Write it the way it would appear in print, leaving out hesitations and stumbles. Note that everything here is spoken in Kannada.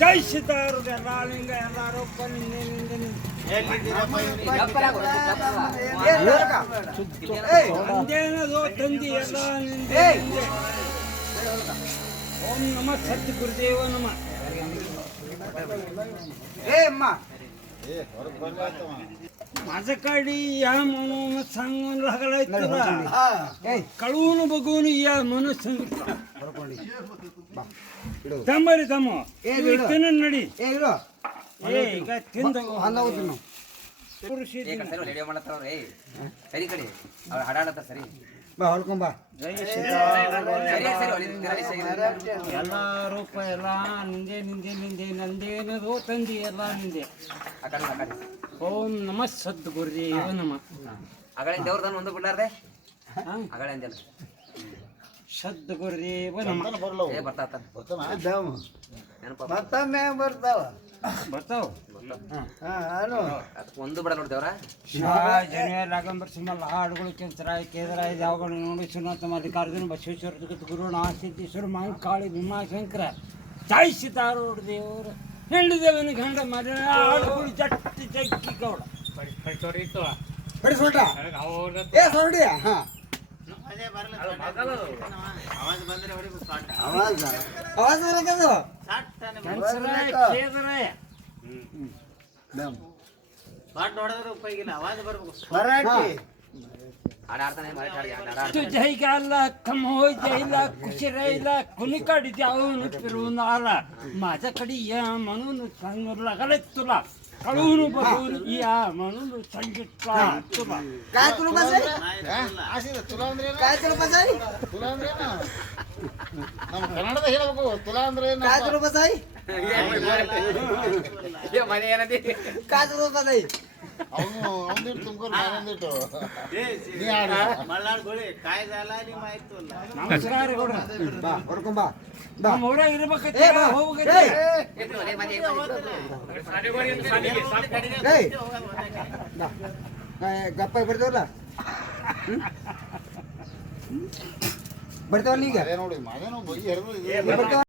ಜೈ ಸಿತಾರು ಎಲ್ಲಾಳಿಂಗ ಎಲ್ಲಾರು ಅಂದೇನದು ತಂದಿ ಎಲ್ಲ ನಿಂದೆ ಓಂ ನಮ ಸತ್ ಗುರುದೇವ ನಮ माझं काढी या म्हणून सांगून लागलाय तुला कळवून बघून या म्हणून सांगितलं थांबरे थांब नडी काय ತಿಂದು ಸರಿ ಕಡೆ ಅವ್ರು ಹಾಡಾಡತ್ತ ಸರಿ ಹೊಳ್ಕೊಂಬ ಎಲ್ಲ ರೂಪ ಎಲ್ಲ ನಿಂದೆ ನಿಂದೆ ನಿಂದೆ ನಂದೇನದು ತಂದಿ ಎಲ್ಲ ನಿಂದೆ ಓಂ ನಮ ಸದ್ ಗುರುದೇವ ನಮ ಅಗಳಿಂದ ದೇವ್ರದನ್ನ ಒಂದು ಬಿಡ್ಲಾರ್ದೆ ಅಗಳಿಂದಲ್ಲ ಸದ್ ಗುರುದೇವ ನಮ ಬರ್ತಾವ ಮತ್ತೊಮ್ಮೆ ಬರ್ತಾವ ಬರ್ತಾವ ಒಂದು ಬಿಡ ನೋಡ್ದೇವ್ರ ಜನ ರಾಗಂಬರ್ ಸಿಂಹಲ್ ಹಾಡುಗಳು ಕೆಂಚರಾಯ ಕೇದರಾಯ ಯಾವಗಳು ನೋಡಿ ಸುನತಮ ಅಧಿಕಾರದಿಂದ ಬಸವೇಶ್ವರ ಜಗತ್ ಗುರು ಸಿದ್ದೇಶ್ವರ ಮಹಾಕಾಳಿ ಭೀಮಾಶಂಕರ ಜೈ ಸಿತಾರೋಡ್ ದೇವರು ಹೆಂಡಿದೇವನ ಗಂಡ ಮರ ಹಾಡುಗಳು ಚಟ್ಟಿ ಚಕ್ಕಿ ಗೌಡ ಬಡಿಸೋಟ ಏ ಸೊರಡಿ ಹಾ ಆವಾಜ ಆವಾಜ ಬರಕದು ಕೆಂಚರಾಯ ಕೇದರಾಯ ಮರಾಠಿ ಹಾಡಾಡ್ತಾನೆ तू जय गाला कम हो जायला खुशी राहिला कुणी काढी जाऊन फिरून आला माझ्याकडे या म्हणून सांगू लागले तुला कळून बघून या म्हणून सांगितलं तुला काय तुला बसाय काय तुला बसाय ನಮ್ಮ ಕನ್ನಡದ ಹೇಳಬೇಕು ತುಲಾ ಅಂದ್ರೆ काय तुला बसाय ಮನೆ ಏನಂದಿ काय तुला बसाय ಅವನು ಅವನಿಟ್ಟು ತುಂಬ್ಕೊಂಡು ನಾನೊಂದಿಟ್ಟು ನೀ ಆಡ ನಮಸ್ಕಾರ ಗೌಡ ಬಾ ಹೊಡ್ಕೊಂಬ ಬಾ ನಮ್ಮ ಊರಾಗ ಇರ್ಬೇಕೈತಿ ಏ ಬಾ ಹೋಗ್ಬೇಕೈತಿ ಏಯ್ ಬಾ ಗಪ್ಪ ಬರ್ತಾವಲ್ಲ ಬರ್ತಾವಲ್ಲ ಈಗ ನೋಡಿ ಮಗನು ಬೈ ಹರಿದು ಬರ್ತಾವ